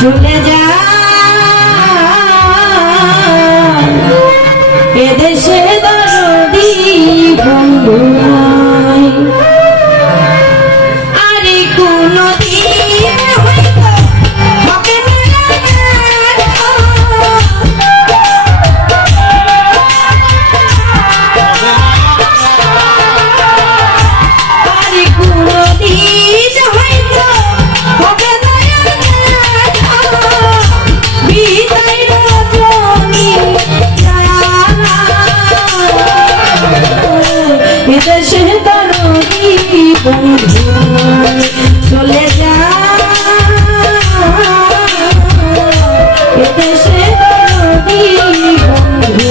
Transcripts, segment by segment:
চলে যা এদেশে দরদি বন্ধু আরে কোনো দিন হয়তো হবে আরে কোনো দিন হয়তো হবে এদেশে দরদি বন্ধু চলে যা এদেশে দরদি বন্ধু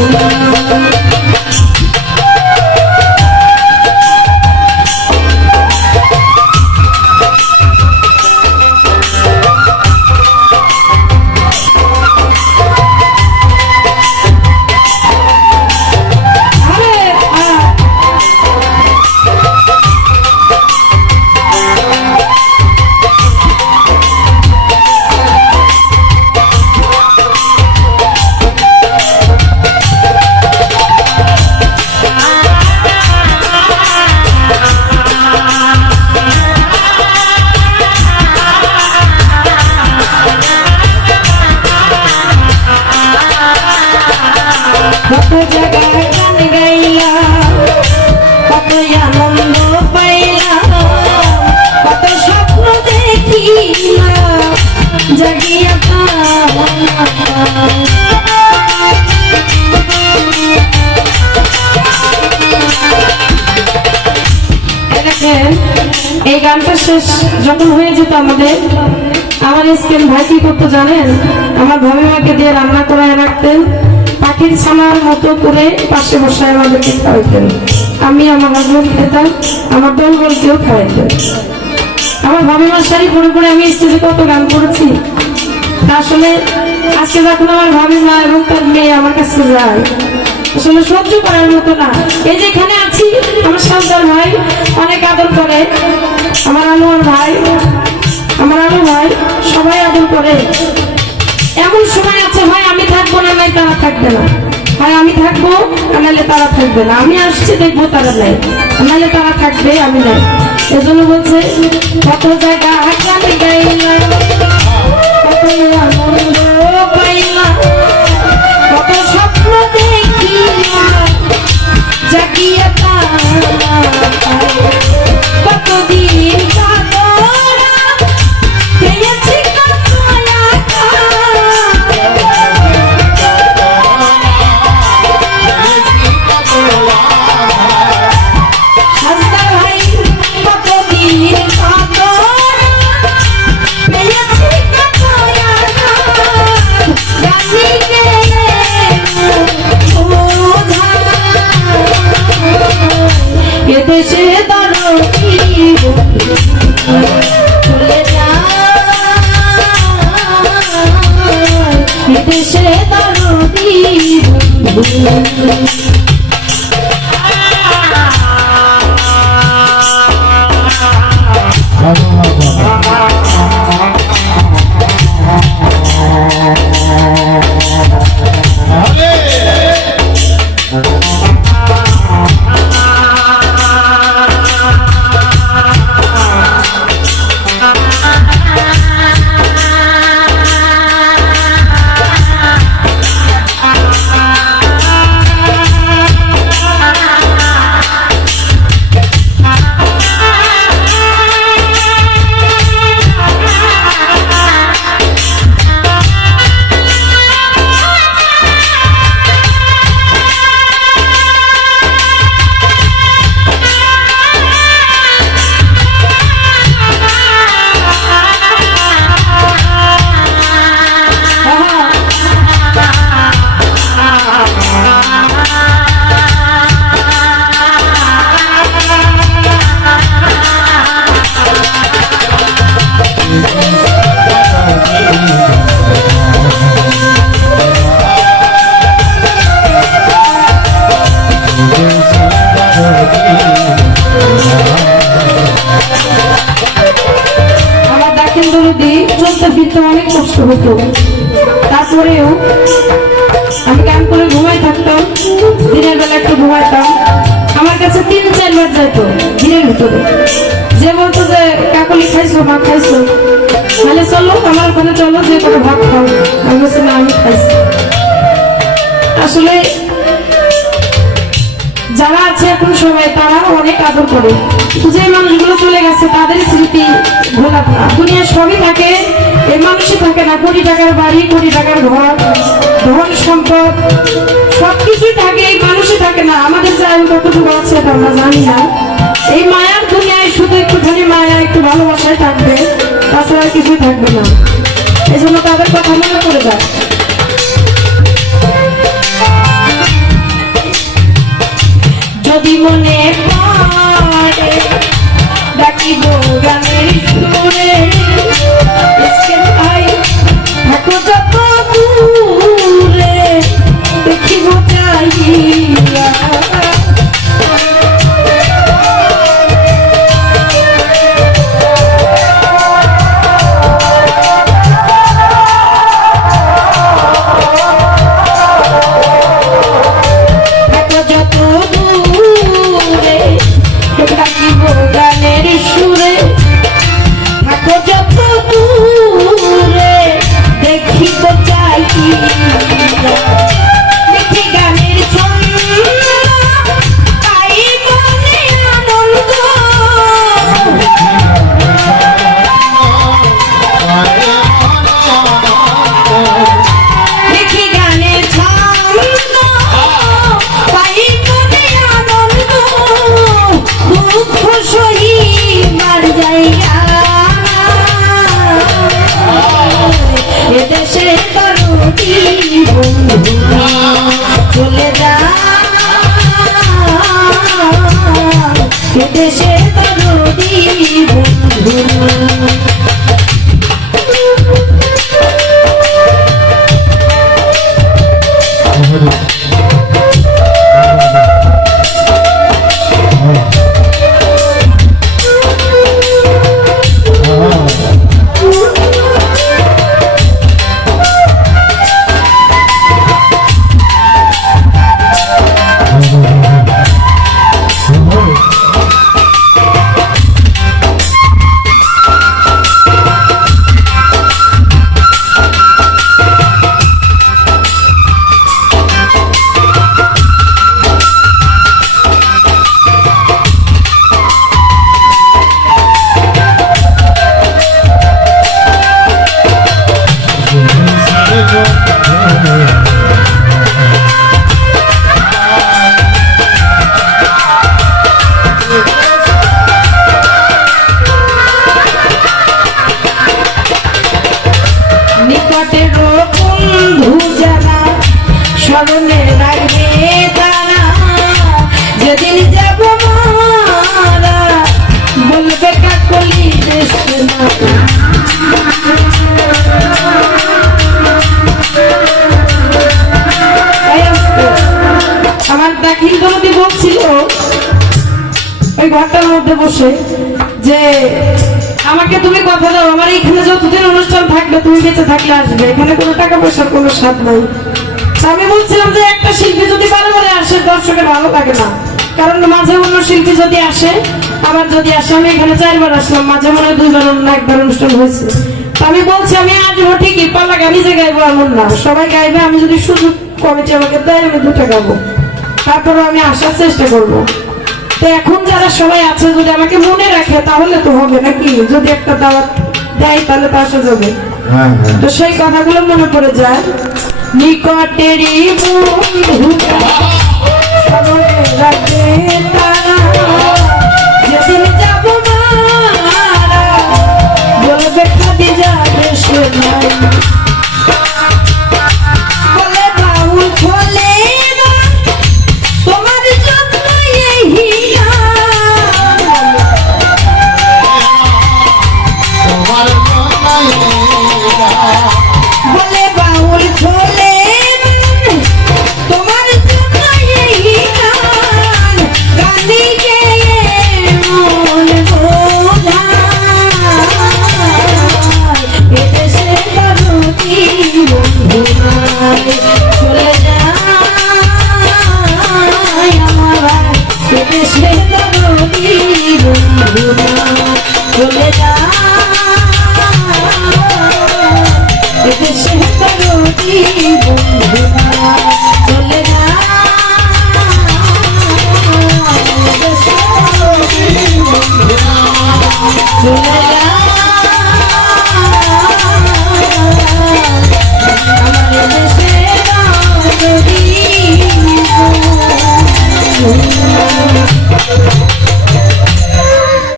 কত জায়গায় গান গাইলাম কত আনন্দ পাইলাম কত স্বপ্ন দেখিলাম জাগিয়া এই গানটা শেষ যখন হয়ে যেত আমাদের আমার স্কেল ভাই কি করতো জানেন আমার ভাবিমাকে দিয়ে রান্না করে রাখতেন পাখির ছানার মতো করে পাশে বসায় আমাদেরকে খাওয়াইতেন আমি আমার হাজবেন্ড খেতাম আমার দলবলকেও খাওয়াইতেন আমার ভাবিমার শাড়ি পরে পরে আমি স্টেজে কত গান করেছি আসলে আজকে যখন আমার ভাবিমা এবং তার মেয়ে আমার কাছে যায় আসলে সহ্য করার মতো না এই যে এখানে আছি আমার সন্তান ভাই অনেক আদর করে আমার আনোয়ার ভাই আমার আনু ভাই সবাই আদর করে এমন সময় আছে ভাই আমি থাকবো না নাই তারা থাকবে না ভাই আমি থাকবো নাহলে তারা থাকবে না আমি আসছি দেখবো তারা নাই নাহলে তারা থাকবে আমি নাই এজন্য বলছে কত জায়গা গান গাইলাম কত আনন্দ পাইলাম কত স্বপ্ন দেখিলাম জাগিয়া কতদিন এদেশে দরদি চলে যা এদেশে দরদি হতো। তারপরেও আমি গান করে ঘুমাই থাকতাম, দিনের বেলা একটু ঘুমাইতাম। আমার কাছে 3-4 বার যাইতো দিনের ভিতরে, যে বলতো যে কাকলি খাইছো, ভাত খাইছো, তাহলে চলো আমার ওখানে চলো, যে কোনো ভাত খাও। আমি বলছি না, আমি খাইছি। আসলে যারা আছে এখন সবাই, তারা অনেক আদর করে, যে মানুষগুলো চলে গেছে তাদের স্মৃতি ভোলার না। দুনিয়া সবই থাকে, এই মানুষই থাকে না। কোটি টাকার বাড়ি, কোটি টাকার ঘর, ধন সম্পদ সবকিছুই থাকে, এই মানুষই থাকে না। আমাদের যে আয়ু কতটুকু আছে এটা আমরা জানি না। এই মায়ার দুনিয়ায় শুধু একটুখানি মায়া, একটু ভালোবাসায় থাকবে, তাছাড়া কিছুই থাকবে না। এই জন্য তাদের কথা মনে পড়ে যায়। যদি মনে পড়ে ডাকিব গানের সুরে, ভাই থাকো যত দূরে, দেখিব চাইয়া। চলে যা দেশে তরুণী বন্ধু। স্মরণে রাখবে তারা, যেদিন যাব মারা বলবে কাকলি দেশ না। আমার দাখিল দলতি বলছিল ওই ঘরটার মধ্যে বসে যে আমাকে তুমি কথা দাও, আমার এখানে যতদিন অনুষ্ঠান থাকবে তুমি বেঁচে থাকলে আসবে, এখানে কোনো টাকা পয়সার কোনো স্বাদ নাই। আমি বলছিলাম যে একটা শিল্পী যদি বারে বারে আসে দর্শকের ভালো লাগে না, কারণ মাঝে অন্য শিল্পী যদি আসে, আবার যদি আসে, আমি এখানে 4 বার আসলাম, মাঝে মনে 2 বার না 1 বার অনুষ্ঠান হয়েছে। আমি বলছি আমি আসবো ঠিকই, পাল্লা গান নিজে গাইবো এমন না, সবাই গাইবে, আমি যদি সুযোগ কমিটি আমাকে দেয় আমি 2টা গাবো, তারপরে আমি আসার চেষ্টা করবো। তো এখন যারা সবাই আছে যদি আমাকে মনে রাখে তাহলে তো হবে নাকি, যদি একটা দাওয়াত দেয় তাহলে তো আসা যাবে। তো সেই কথাগুলো মনে পড়ে যায়। নিকটেরই বন্ধু স্মরণে রাখবে তারা, যেদিন যাব মারা বলবে খাদিজা দেশে নাই। বলে বাউল খোলে না তোমার জন্য এই হিয়া, বলে বাউল খোলে তোমার জন্য এই হিয়া। চলে যা এদেশে করবি বন্ধুরা চলে যা এদেশে করবি বন্ধুরা চলে যা আমার দেশে করবি